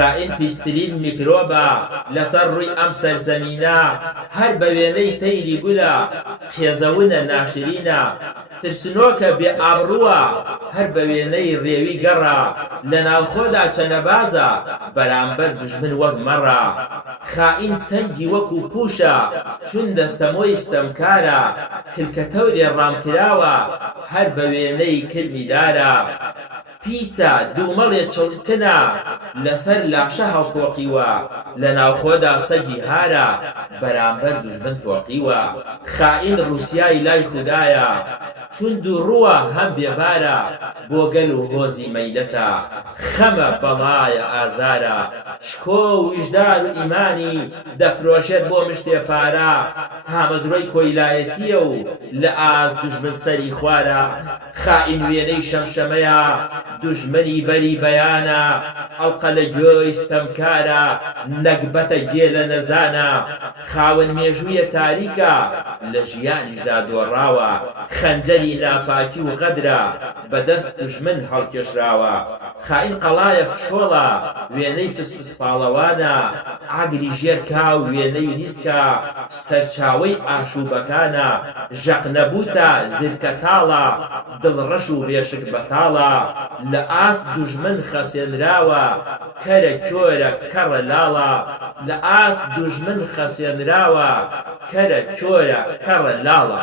خائن پیسترین میکرۆبە لەسەر ڕووی ئەم سەرزەمینە هەر بە وێنەی تەیری گولە خێزەونە ناشرینە ترسنۆکە بێ ئابڕووە هەر بە وێنەی ڕێوی گەڕە لە ناوخۆدا چەنەبازە بەرامبەر دوژمن وەک مەڕە خائین سەنگی وەکو پوشە چون دەستەمۆی ستەمکارە کلکەتەورێ ڕامکراوە هەر بە وێنەی کلمیدارە پیسە دوومەڵێ چڵکنە لەسەر لاشە هەڵتۆقیوە لە ناوخۆدا سەگی هارە بەرامبەر دوژمن تۆقیوە خائین ڕووسیای لای خودایە چون دووڕووە هەم بێبارە بۆ گەل و هۆزی مەیدەتە خەمە بەڵایە ئازارە شکۆ و ویژدار و ئیمانی دەفرۆشێت بۆ مشتێ پارە تامەزرۆی کۆیلایەتیە و لە ئاز دوژمن سەری خوارە خائین وێنەی شەمشەمەیە دوژمنی بەری بەیانە ئەڵقە لە گوێی ستەمکارە نەکبەتە گێ لە نەزانە خاوەن مێژوویە تاریکە لە ژیانیشدا دۆڕاوە خەنجەری ناپاکی و غەدرە بەدەست دوژمن هەڵکێشراوە خائین قەڵایە فشۆڵە وێنەی فسفس پاڵەوانە ئاگری ژێر کاو وێنەی نیسکە سەرچاوەی ئاشوبەکانە ژەق نەبووتە زرکە تاڵە دڵڕەش و ڕێشک بەتاڵە لە ئاست دوژمن خەسێنراوە کەرە کۆرە کەڕە لاڵە لە ئاست دوژمن خەسێنراوە کەرە کۆرە کەڕە لاڵە